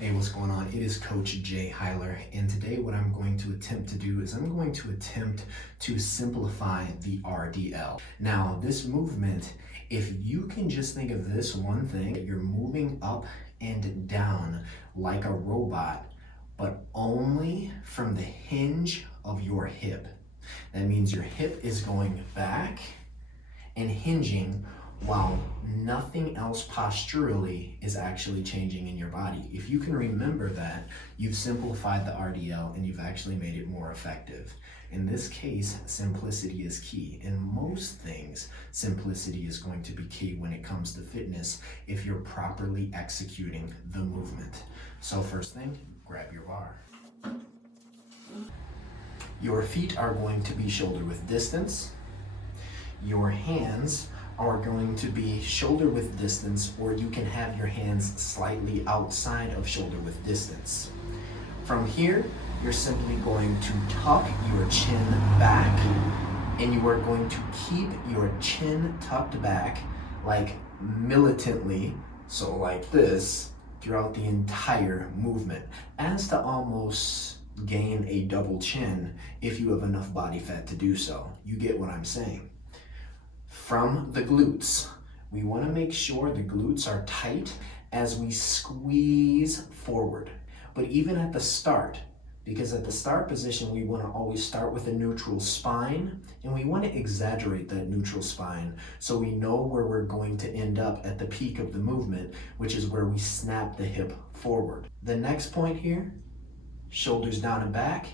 Hey, what's going on? It is Coach Jay Hyler, and today what I'm going to attempt to do is I'm going to attempt to simplify the RDL. Now, this movement, if you can just think of this one thing, you're moving up and down like a robot, but only from the hinge of your hip. That means your hip is going back and hinging while nothing else posturally is actually changing in your body. If you can remember that, you've simplified the RDL and you've actually made it more effective. In this case, simplicity is key. In most things, simplicity is going to be key when it comes to fitness if you're properly executing the movement. So first thing, grab your bar. Your feet are going to be shoulder width distance. Your hands are going to be shoulder width distance, or you can have your hands slightly outside of shoulder width distance. From here, you're simply going to tuck your chin back, and you are going to keep your chin tucked back like militantly, so like this, throughout the entire movement, as to almost gain a double chin if you have enough body fat to do so. You get what I'm saying. From the glutes, we want to make sure the glutes are tight as we squeeze forward. But even at the start, because at the start position, we want to always start with a neutral spine, and we want to exaggerate that neutral spine so we know where we're going to end up at the peak of the movement, which is where we snap the hip forward. The next point here, shoulders down and back,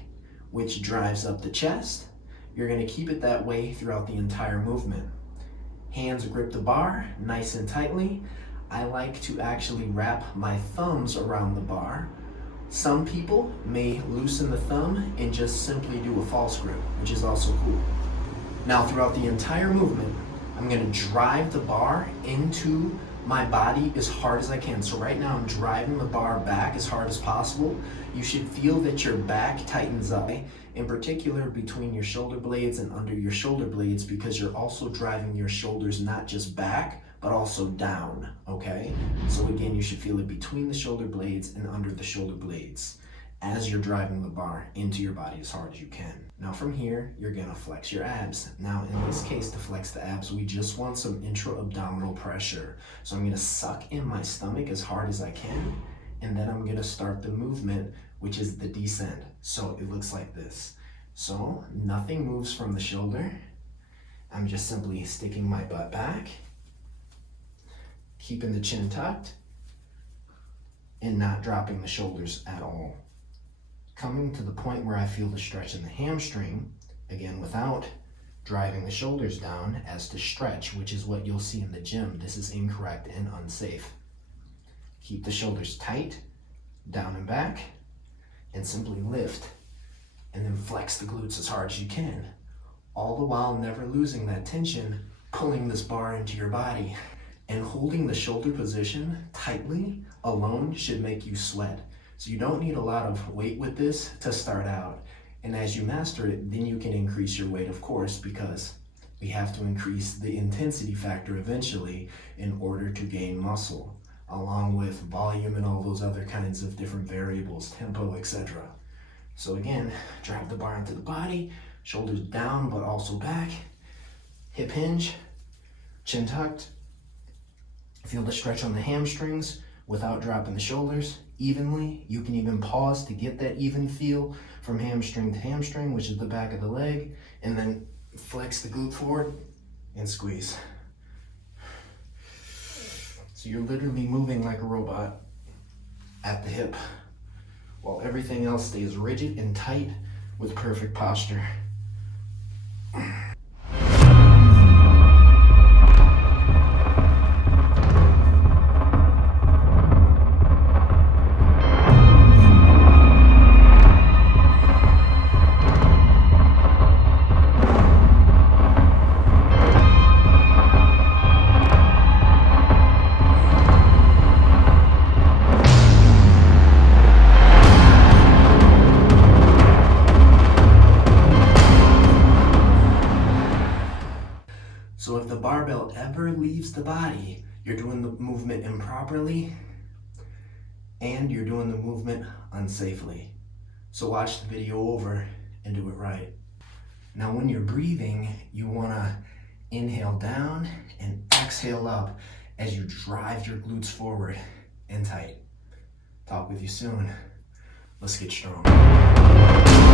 which drives up the chest. You're going to keep it that way throughout the entire movement. Hands grip the bar nice and tightly. I like to actually wrap my thumbs around the bar. Some people may loosen the thumb and just simply do a false grip, which is also cool. Now throughout the entire movement, I'm going to drive the bar into my body as hard as I can. So right now I'm driving the bar back as hard as possible. You should feel that your back tightens up, in particular between your shoulder blades and under your shoulder blades, because you're also driving your shoulders not just back, but also down, okay? So again, you should feel it between the shoulder blades and under the shoulder blades as you're driving the bar into your body as hard as you can. Now from here, you're gonna flex your abs. Now in this case, to flex the abs, we just want some intra-abdominal pressure. So I'm gonna suck in my stomach as hard as I can, and then I'm gonna start the movement, which is the descent. So it looks like this. So nothing moves from the shoulder. I'm just simply sticking my butt back, keeping the chin tucked, and not dropping the shoulders at all. Coming to the point where I feel the stretch in the hamstring, again without driving the shoulders down as to stretch, which is what you'll see in the gym. This is incorrect and unsafe. Keep the shoulders tight, down and back, and simply lift, and then flex the glutes as hard as you can, all the while never losing that tension, pulling this bar into your body. And holding the shoulder position tightly alone should make you sweat. So you don't need a lot of weight with this to start out. And as you master it, then you can increase your weight, of course, because we have to increase the intensity factor eventually in order to gain muscle, along with volume and all those other kinds of different variables, tempo, etc. So again, drive the bar into the body, shoulders down but also back, hip hinge, chin tucked. Feel the stretch on the hamstrings without dropping the shoulders evenly. You can even pause to get that even feel from hamstring to hamstring, which is the back of the leg, and then flex the glute forward and squeeze. So you're literally moving like a robot at the hip, while everything else stays rigid and tight with perfect posture. So if the barbell ever leaves the body, you're doing the movement improperly, and you're doing the movement unsafely. So watch the video over and do it right. Now when you're breathing, you wanna inhale down and exhale up as you drive your glutes forward and tight. Talk with you soon. Let's get strong.